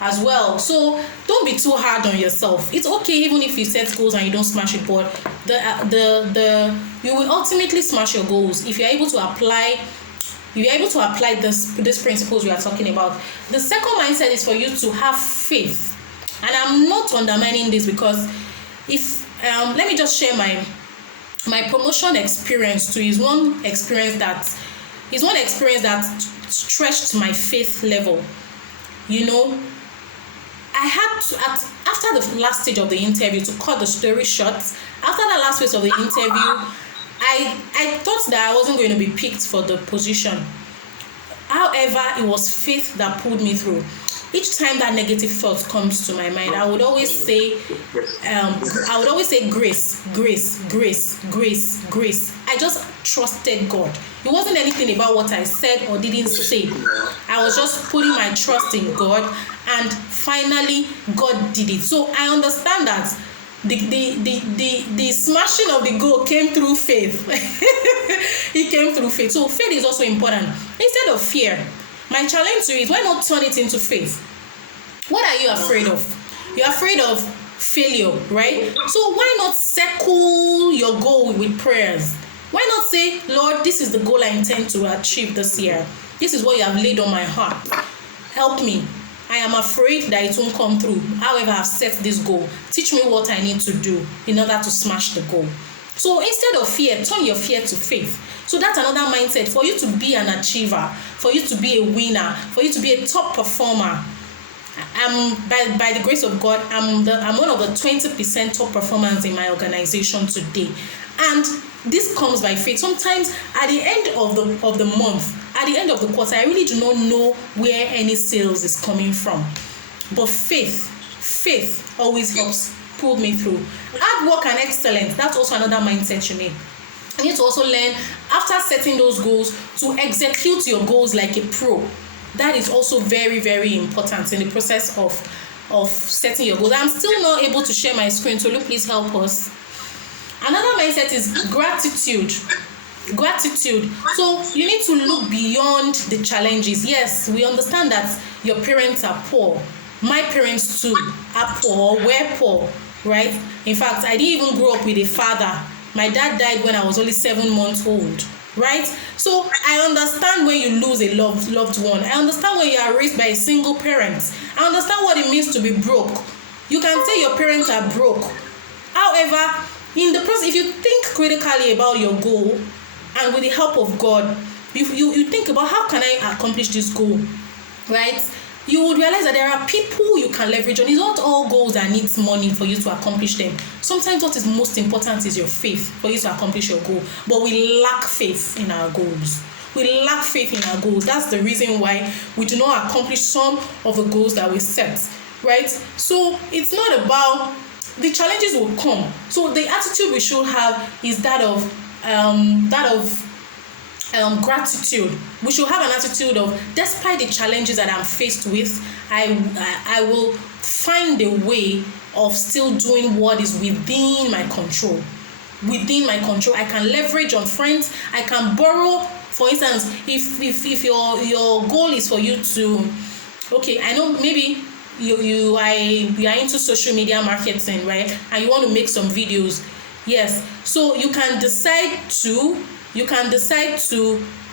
as well. So don't be too hard on yourself. It's okay even if you set goals and you don't smash it, but you will ultimately smash your goals if you're able to apply this principles we are talking about. The second mindset is for you to have faith. And I'm not undermining this, because if let me just share my promotion experience too. Is one experience that stretched my faith level. You know, I had to, after the last stage of the interview, to cut the story short, after the last phase of the interview, I thought that I wasn't going to be picked for the position. However, it was faith that pulled me through. Each time that negative thought comes to my mind, I would always say, grace, grace, grace, grace, grace. I just trusted God. It wasn't anything about what I said or didn't say. I was just putting my trust in God, and finally God did it. So I understand that the smashing of the goal came through faith. It came through faith. So faith is also important. Instead of fear, my challenge to you is, why not turn it into faith? What are you afraid of? You're afraid of failure, right? So why not circle your goal with prayers? Why not say, Lord, this is the goal I intend to achieve this year. This is what you have laid on my heart. Help me. I am afraid that it won't come through. However, I've set this goal. Teach me what I need to do in order to smash the goal. So instead of fear, turn your fear to faith. So that's another mindset for you to be an achiever, for you to be a winner, for you to be a top performer. By the grace of God, I'm one of the 20% top performers in my organization today. And this comes by faith. Sometimes at the end of the month, at the end of the quarter, I really do not know where any sales is coming from. But faith always helps pull me through. Hard work and excellence, that's also another mindset you need. You need to also learn, after setting those goals, to execute your goals like a pro. That is also very, very important in the process of setting your goals. I'm still not able to share my screen, so Luke, please help us. Another mindset is gratitude. So you need to look beyond the challenges. Yes, we understand that your parents are poor. My parents too are poor, were poor, right? In fact, I didn't even grow up with a father. My dad died when I was only 7 months old, right? So I understand when you lose a loved one. I understand when you are raised by a single parent. I understand what it means to be broke. You can say your parents are broke. However, in the process, if you think critically about your goal, and with the help of God, you think about, how can I accomplish this goal, right? You would realize that there are people you can leverage on. It's not all goals that needs money for you to accomplish them. Sometimes what is most important is your faith for you to accomplish your goal. But we lack faith in our goals. That's the reason why we do not accomplish some of the goals that we set, right? So it's not about, the challenges will come. So the attitude we should have is that of gratitude. We should have an attitude of, despite the challenges that I'm faced with, I will find a way of still doing what is within my control. I can leverage on friends. I can borrow. For instance, if your goal is for you to, okay, I know maybe you are into social media marketing, right? And you want to make some videos. Yes. So you can decide to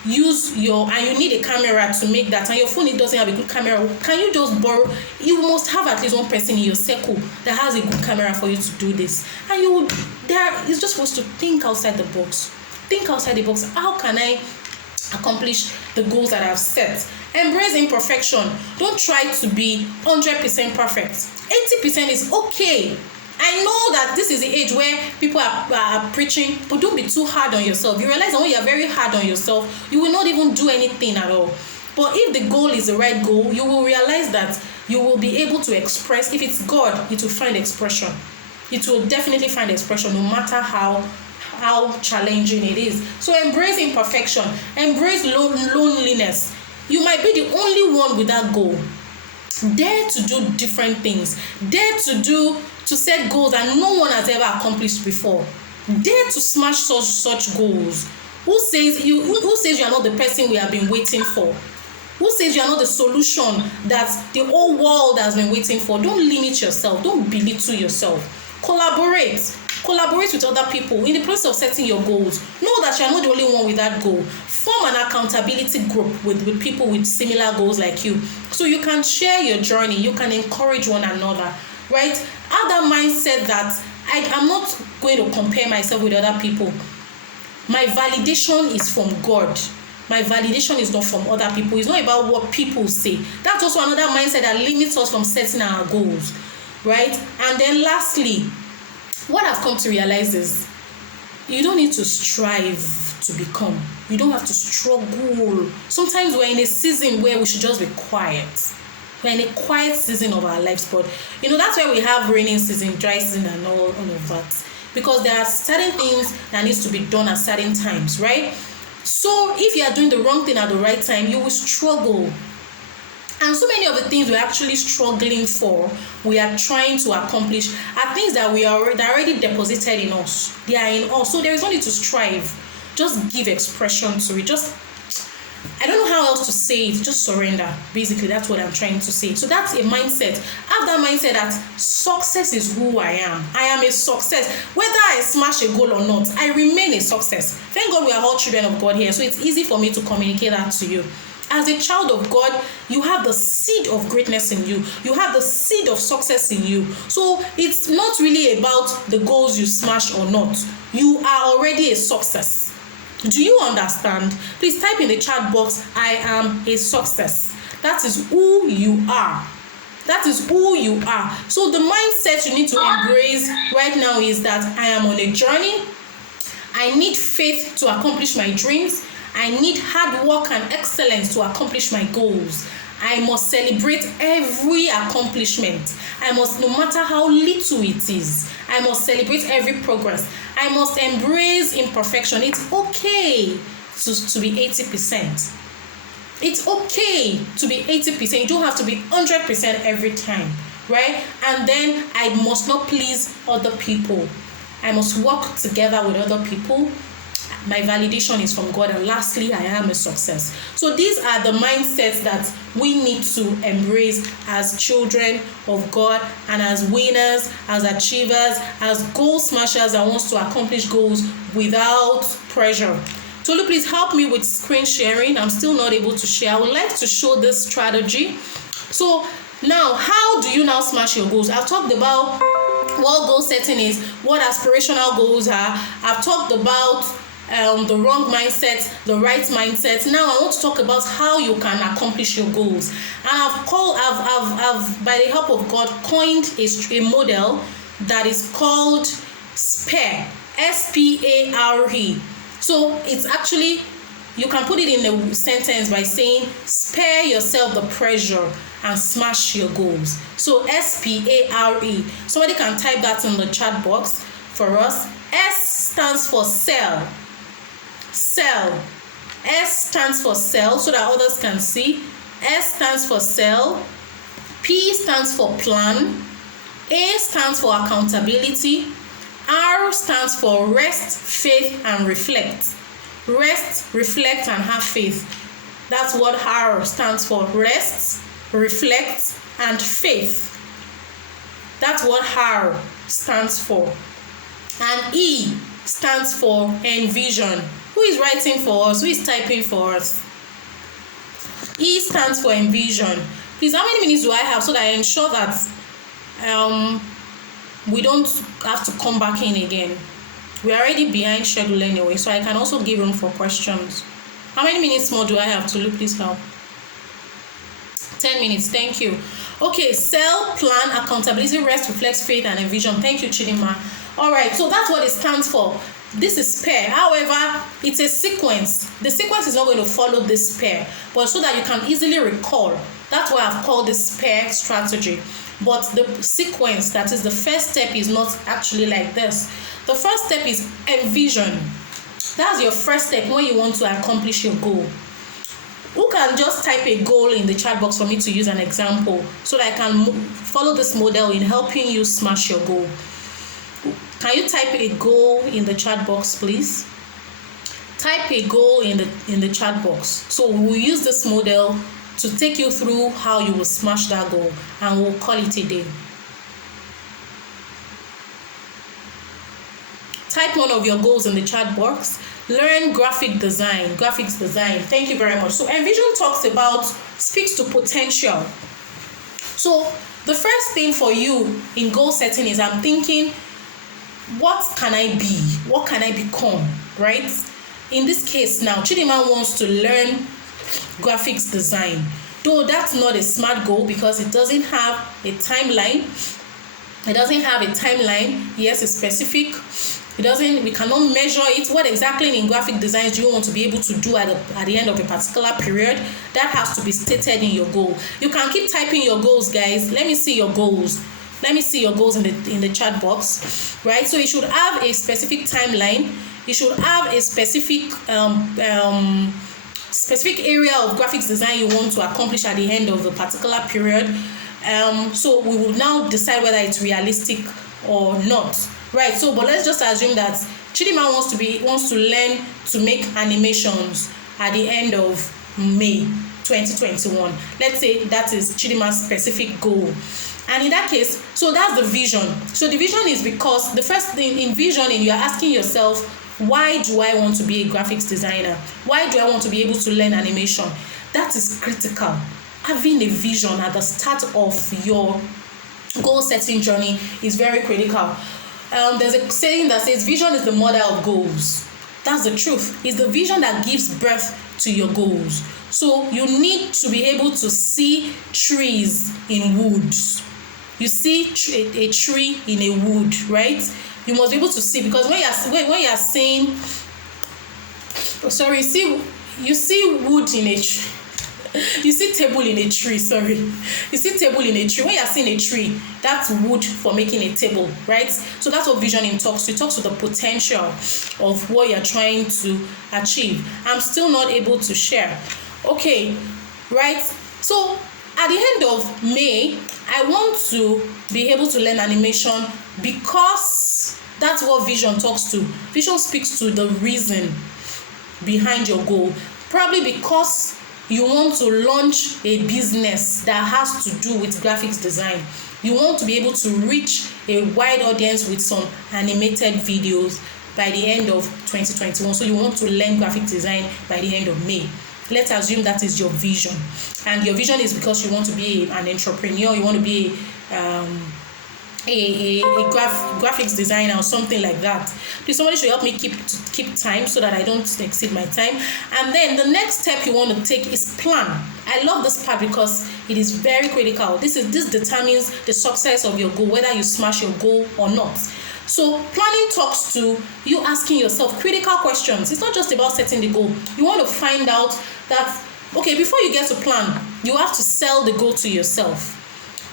use and you need a camera to make that, and your phone, it doesn't have a good camera. Can you just borrow? You must have at least one person in your circle that has a good camera for you to do this. And it's just supposed to think outside the box. How can I accomplish the goals that I've set? Embrace imperfection. Don't try to be 100% perfect. 80% is okay. I know that this is the age where people are preaching, but don't be too hard on yourself. You realize that when you're very hard on yourself, you will not even do anything at all. But if the goal is the right goal, you will realize that you will be able to express. If it's God, it will find expression. It will definitely find expression, no matter how challenging it is. So embrace imperfection. Embrace loneliness. You might be the only one with that goal. Dare to do different things. Dare to set goals that no one has ever accomplished before. Dare to smash such goals. Who says you are not the person we have been waiting for? Who says you are not the solution that the whole world has been waiting for? Don't limit yourself. Don't belittle yourself. Collaborate. Collaborate with other people in the process of setting your goals. Know that you are not the only one with that goal. Form an accountability group with people with similar goals like you, so you can share your journey. You can encourage one another, right? Have that mindset that I'm not going to compare myself with other people. My validation is from God. My validation is not from other people. It's not about what people say. That's also another mindset that limits us from setting our goals, right? And then lastly, what I've come to realize is you don't need to strive to become. You don't have to struggle. Sometimes we're in a season where we should just be quiet. We're in a quiet season of our lives, but that's why we have raining season, dry season, and all of that. Because there are certain things that needs to be done at certain times, right? So if you are doing the wrong thing at the right time, you will struggle. And so many of the things we're actually struggling for, we are trying to accomplish, are things that they're already deposited in us. They are in us. So there is no need to strive. Just give expression to it. I don't know how else to say it. Just surrender. Basically, that's what I'm trying to say. So that's a mindset. Have that mindset that success is who I am. I am a success. Whether I smash a goal or not, I remain a success. Thank God we are all children of God here. So it's easy for me to communicate that to you. As a child of God, you have the seed of greatness in you. You have the seed of success in you. So it's not really about the goals you smash or not. You are already a success. Do you understand? Please type in the chat box, I am a success. That is who you are. That is who you are. So the mindset you need to embrace right now is that I am on a journey. I need faith to accomplish my dreams. I need hard work and excellence to accomplish my goals. I must celebrate every accomplishment. I must, no matter how little it is, I must celebrate every progress. I must embrace imperfection. It's okay to be 80%. It's okay to be 80%. You don't have to be 100% every time, right? And then I must not please other people. I must work together with other people. My validation is from God. And lastly, I am a success. So these are the mindsets that we need to embrace as children of God and as winners, as achievers, as goal smashers that wants to accomplish goals without pressure. Tolu, please help me with screen sharing. I'm still not able to share. I would like to show this strategy. So now, how do you now smash your goals? I've talked about what goal setting is, what aspirational goals are. I've talked about the wrong mindset, the right mindset. Now I want to talk about how you can accomplish your goals. And I've by the help of God coined a model that is called SPARE, SPARE. So it's actually, you can put it in a sentence by saying spare yourself the pressure and smash your goals. So SPARE. Somebody can type that in the chat box for us. S stands for sell. Sell. S stands for sell so that others can see. S stands for sell. P stands for plan. A stands for accountability. R stands for rest, faith, and reflect. Rest, reflect, and have faith. That's what R stands for. Rest, reflect, and faith. That's what R stands for. And E stands for envision. Who is writing for us? Who is typing for us? E stands for envision. Please, how many minutes do I have so that I ensure that we don't have to come back in again? We're already behind schedule anyway, so I can also give room for questions. How many minutes more do I have? Tolu, please help. 10 minutes, thank you. Okay, sell, plan, accountability, rest, reflect, faith, and envision. Thank you, Chidima. All right, so that's what it stands for. This is SPARE. However, it's a sequence. The sequence is not going to follow this SPARE, but so that you can easily recall. That's why I've called this SPARE strategy. But the sequence, that is the first step, is not actually like this. The first step is envision. That's your first step when you want to accomplish your goal. Who can just type a goal in the chat box for me to use an example so that I can follow this model in helping you smash your goal? Can you type a goal in the chat box, please? Type a goal in the chat box. So we'll use this model to take you through how you will smash that goal, and we'll call it a day. Type one of your goals in the chat box. Learn graphics design. Thank you very much. So Envision speaks to potential. So the first thing for you in goal setting is, I'm thinking, what can I be? What can I become? Right? In this case now, Chidima wants to learn graphics design. Though that's not a smart goal because it doesn't have a timeline. Yes, it's specific. We cannot measure it. What exactly in graphic designs do you want to be able to do at the end of a particular period? That has to be stated in your goal. You can keep typing your goals, guys. Let me see your goals. Let me see your goals in the chat box, right? So you should have a specific timeline. You should have a specific area of graphics design you want to accomplish at the end of a particular period. So we will now decide whether it's realistic or not. Right, so but let's just assume that Chidima wants to learn to make animations at the end of May 2021. Let's say that is Chidima's specific goal. And in that case, so that's the vision. So the vision is because the first thing in visioning, you're asking yourself, why do I want to be a graphics designer? Why do I want to be able to learn animation? That is critical. Having a vision at the start of your goal setting journey is very critical. There's a saying that says vision is the mother of goals. That's the truth. It's the vision that gives birth to your goals. So you need to be able to see trees in woods. You see a tree in a wood, right? You must be able to see, because when you're saying, you see wood in a tree. You see table in a tree, You see table in a tree. When you're seeing a tree, that's wood for making a table, right? So that's what visioning talks to. It talks to the potential of what you're trying to achieve. I'm still not able to share. Okay, right? So at the end of May, I want to be able to learn animation because that's what vision talks to. Vision speaks to the reason behind your goal. Probably because you want to launch a business that has to do with graphics design. You want to be able to reach a wide audience with some animated videos by the end of 2021. So you want to learn graphic design by the end of May. Let's assume that is your vision. And your vision is because you want to be an entrepreneur, you want to be a graphics designer or something like that. Please, somebody should help me keep time so that I don't exceed my time. And then the next step you want to take is plan. I love this part because it is very critical. This determines the success of your goal, whether you smash your goal or not. So planning talks to you asking yourself critical questions. It's not just about setting the goal. You want to find out that, okay, before you get to plan, you have to sell the goal to yourself.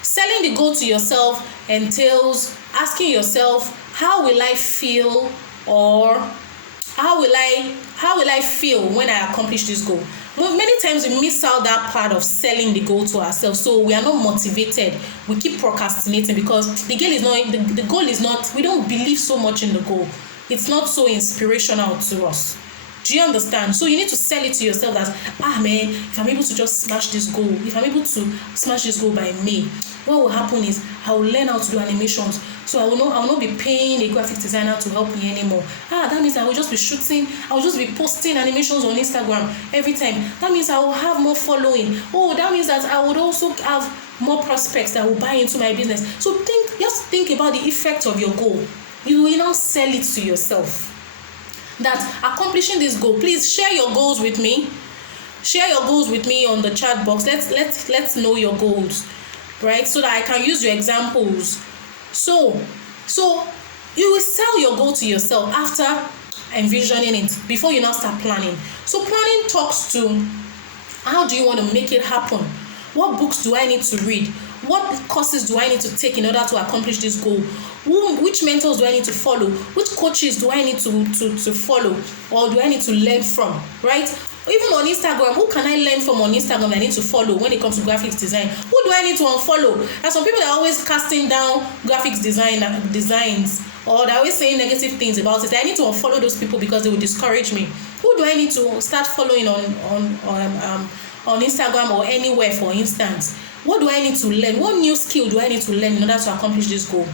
Selling the goal to yourself entails asking yourself, how will I feel, or how will I feel when I accomplish this goal? Well, many times we miss out that part of selling the goal to ourselves, so we are not motivated. We keep procrastinating because the goal is not, we don't believe so much in the goal. It's not so inspirational to us. Do you understand? So you need to sell it to yourself that, man, if I'm able to just smash this goal, if I'm able to smash this goal by May, what will happen is I will learn how to do animations. So I will not be paying a graphic designer to help me anymore. That means I will just be posting animations on Instagram every time. That means I will have more following. That means that I would also have more prospects that will buy into my business. So just think about the effect of your goal. You will now sell it to yourself. That accomplishing this goal, please share your goals with me. Share your goals with me on the chat box. Let's know your goals, right? So that I can use your examples. So you will sell your goal to yourself after envisioning it, before you now start planning. So planning talks to how do you want to make it happen? What books do I need to read? What courses do I need to take in order to accomplish this goal? Which mentors do I need to follow? Which coaches do I need to follow, or do I need to learn from, right? Even on Instagram, who can I learn from on Instagram that I need to follow when it comes to graphics design? Who do I need to unfollow? There's some people that are always casting down graphics designs, or they're always saying negative things about it. I need to unfollow those people because they will discourage me. Who do I need to start following on on Instagram or anywhere, for instance, what do I need to learn? What new skill do I need to learn in order to accomplish this goal?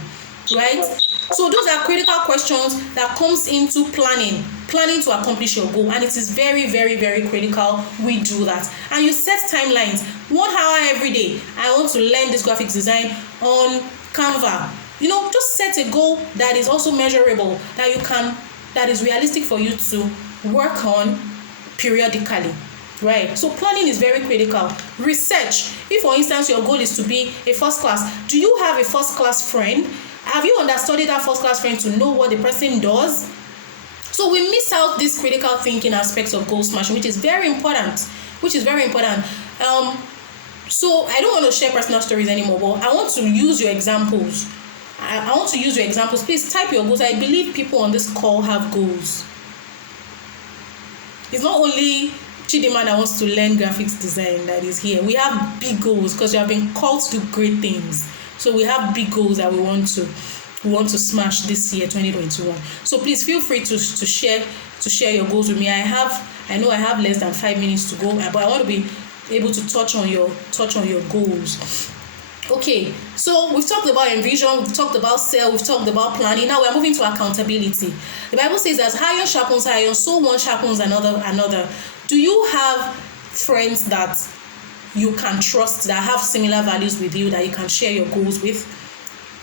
Right? So those are critical questions that comes into planning to accomplish your goal, and it is very, very, very critical we do that. And you set timelines. 1 hour every day, I want to learn this graphics design on Canva. Just set a goal that is also measurable, that is realistic for you to work on periodically. Right? So planning is very critical. Research. If, for instance, your goal is to be a first class, do you have a first class friend? Have you understudied that first class friend to know what the person does? So we miss out these critical thinking aspects of goal smashing, which is very important. So I don't want to share personal stories anymore, but I want to use your examples. I want to use your examples. Please type your goals. I believe people on this call have goals. It's not only Chidima that wants to learn graphics design that is here. We have big goals because you have been called to do great things. So we have big goals that we want to smash this year, 2021. So please feel free to share your goals with me. I know I have less than 5 minutes to go, but I want to be able to touch on your goals. Okay, so we've talked about envision, we've talked about sell, we've talked about planning. Now we're moving to accountability. The Bible says that iron sharpens iron, so one sharpens another. Do you have friends that you can trust, that have similar values with you, that you can share your goals with?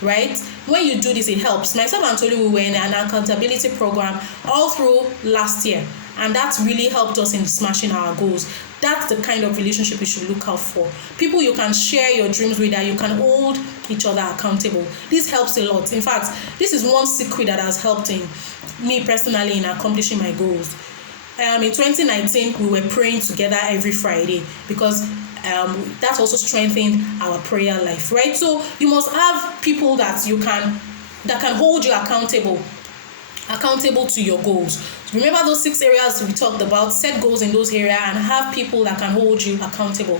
Right? When you do this, it helps. Myself and Tolu, we were in an accountability program all through last year, and that's really helped us in smashing our goals. That's the kind of relationship you should look out for. People you can share your dreams with, that you can hold each other accountable. This helps a lot. In fact, this is one secret that has helped in me personally in accomplishing my goals. In 2019, we were praying together every Friday because that also strengthened our prayer life, right? So you must have people that can hold you accountable to your goals. Remember those 6 areas we talked about. Set goals in those areas and have people that can hold you accountable.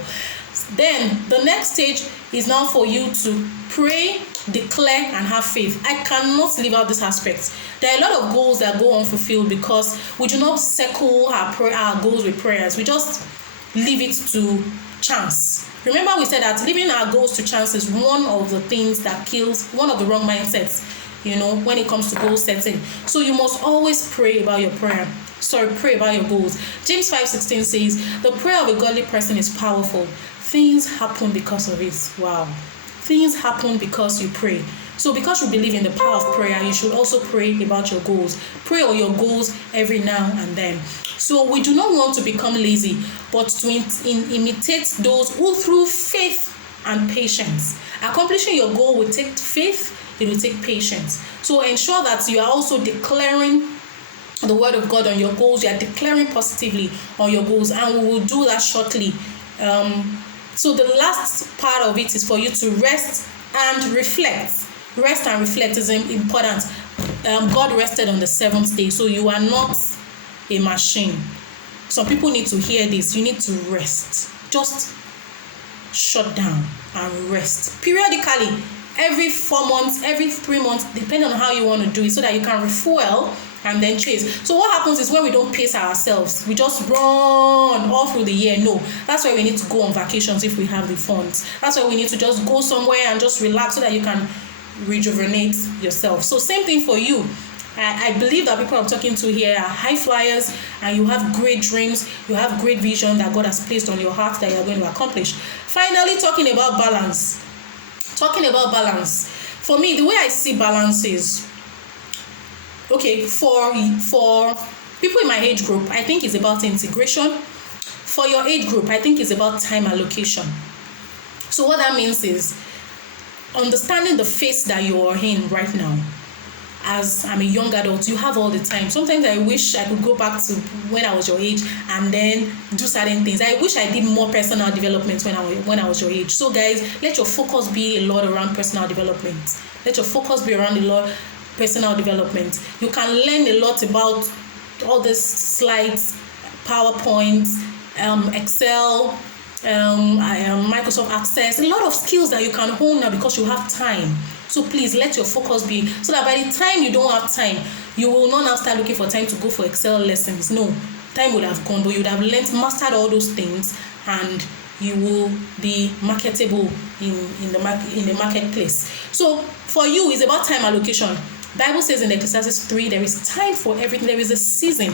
Then the next stage is now for you to pray, declare, and have faith. I cannot leave out this aspect. There are a lot of goals that go unfulfilled because we do not circle our goals with prayers. We just leave it to chance. Remember, we said that leaving our goals to chance is one of the things that kills, one of the wrong mindsets, when it comes to goal setting. So you must always pray about your pray about your goals. James 5:16 says, the prayer of a godly person is powerful. Things happen because of it. Wow. Things happen because you pray. So because you believe in the power of prayer, you should also pray about your goals. Pray on your goals every now and then. So we do not want to become lazy, but to imitate those who through faith and patience. Accomplishing your goal will take faith, it will take patience. So ensure that you are also declaring the word of God on your goals. You are declaring positively on your goals, and we will do that shortly. So the last part of it is for you to rest and reflect. Rest and reflect is important. God rested on the 7th day, so you are not a machine. Some people need to hear this. You need to rest. Just shut down and rest periodically, every 4 months, every 3 months, depending on how you want to do it, so that you can refuel and then chase. So what happens is when we don't pace ourselves, we just run all through the year. No, that's why we need to go on vacations if we have the funds. That's why we need to just go somewhere and just relax so that you can rejuvenate yourself. So same thing for you. I believe that people I'm talking to here are high flyers, and you have great dreams, you have great vision that God has placed on your heart that you're going to accomplish. Finally, talking about balance. For me, the way I see balance is, okay, for people in my age group, I think it's about integration. For your age group, I think it's about time allocation. So what that means is understanding the phase that you are in right now. As I'm a young adult, you have all the time. Sometimes I wish I could go back to when I was your age and then do certain things. I wish I did more personal development when I was your age. So guys, let your focus be a lot around personal development. Let your focus be around a lot personal development. You can learn a lot about all these slides, PowerPoint, Excel, Microsoft Access, a lot of skills that you can hone now because you have time. So please let your focus be, so that by the time you don't have time, you will not now start looking for time to go for Excel lessons. No, time would have gone, but you would have mastered all those things and you will be marketable in the marketplace. So for you, it's about time allocation. Bible says in Ecclesiastes 3, there is time for everything. There is a season.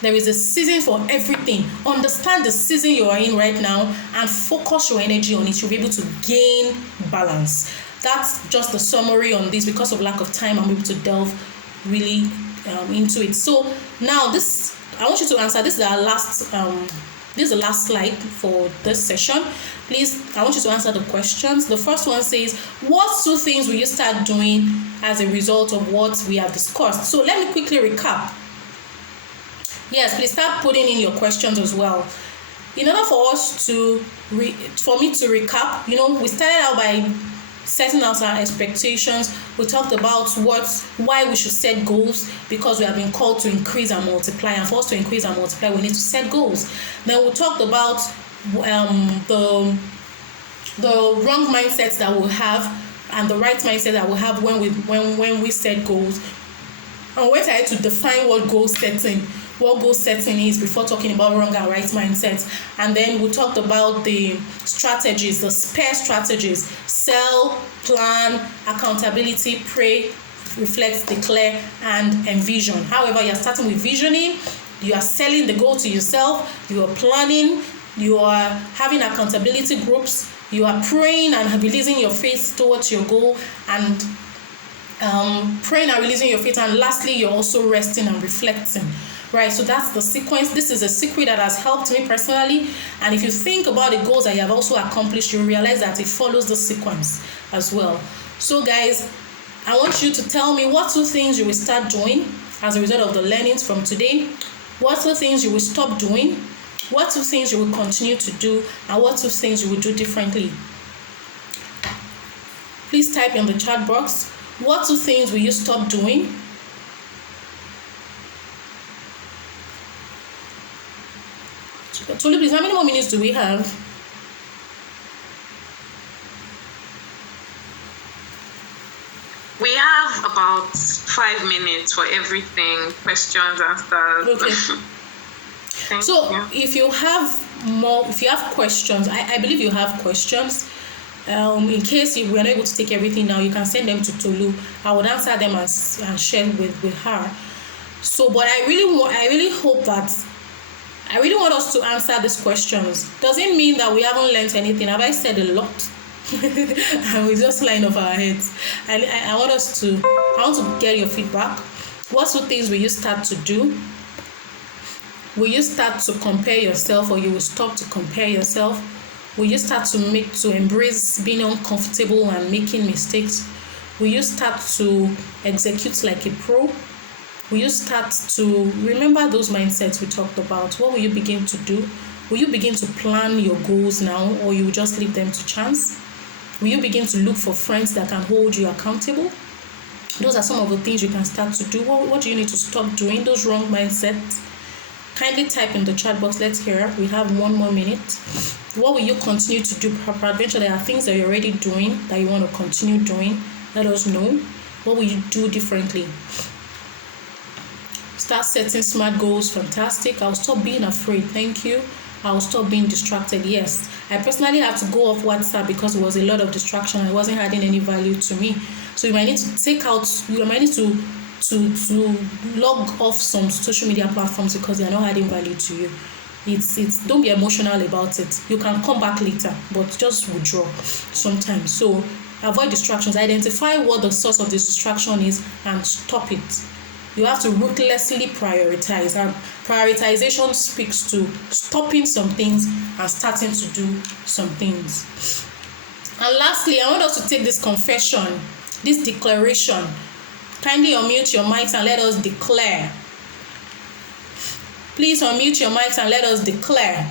There is a season for everything. Understand the season you are in right now and focus your energy on it. You'll be able to gain balance. That's just the summary on this. Because of lack of time, I'm able to delve really into it. So now I want you to answer. This is our last this is the last slide for this session. Please, I want you to answer the questions. The first one says, what 2 things will you start doing as a result of what we have discussed? So let me quickly recap. Yes, please start putting in your questions as well. In order for us for me to recap, we started out by setting out our expectations. We talked about why we should set goals, because we have been called to increase and multiply, and for us to increase and multiply, we need to set goals. Then we talked about the wrong mindsets that we'll have and the right mindset that we'll have when we set goals. And we went ahead to define what goal setting is before talking about wrong and right mindsets. And then we talked about the strategies, the SPARE strategies: sell, plan, accountability, pray, reflect, declare, and envision. However, you're starting with visioning, you are selling the goal to yourself, you are planning, you are having accountability groups, you are praying and releasing your faith towards your goal, and praying and releasing your faith, and lastly, you're also resting and reflecting. Right, so that's the sequence. This is a secret that has helped me personally, and if you think about the goals that you have also accomplished, you realize that it follows the sequence as well. So guys, I want you to tell me what 2 things you will start doing as a result of the learnings from today, what 2 things you will stop doing, what 2 things you will continue to do, and what 2 things you will do differently. Please type in the chat box, what 2 things will you stop doing? Tolu, please, how many more minutes do we have? We have about 5 minutes for everything, questions, answers. Okay. So you. if you have questions, I believe you have questions. In case we are not able to take everything now, you can send them to Tolu. I would answer them and share with her. So, but I really want us to answer these questions. Does it mean that we haven't learned anything? Have I said a lot? And we just line off our heads. And I want to get your feedback. What 2 things will you start to do? Will you start to compare yourself, or you will stop to compare yourself? Will you start to embrace being uncomfortable and making mistakes? Will you start to execute like a pro? Will you start to remember those mindsets we talked about? What will you begin to do? Will you begin to plan your goals now, or you will just leave them to chance? Will you begin to look for friends that can hold you accountable? Those are some of the things you can start to do. What do you need to stop doing? Those wrong mindsets. Kindly type in the chat box. Let's hear. We have 1 more minute. What will you continue to do? Peradventure, there are things that you're already doing that you want to continue doing. Let us know. What will you do differently? Start setting SMART goals. Fantastic. I'll stop being afraid. Thank you. I'll stop being distracted. Yes, I personally had to go off WhatsApp because it was a lot of distraction and it wasn't adding any value to me. So you might need to log off some social media platforms because they are not adding value to you. It's don't be emotional about it. You can come back later, but just withdraw sometimes. So avoid distractions. Identify what the source of this distraction is and stop it. You have to ruthlessly prioritize, and prioritization speaks to stopping some things and starting to do some things. And lastly, I want us to take this confession, this declaration. Kindly unmute your mics and let us declare. Please unmute your mics and let us declare.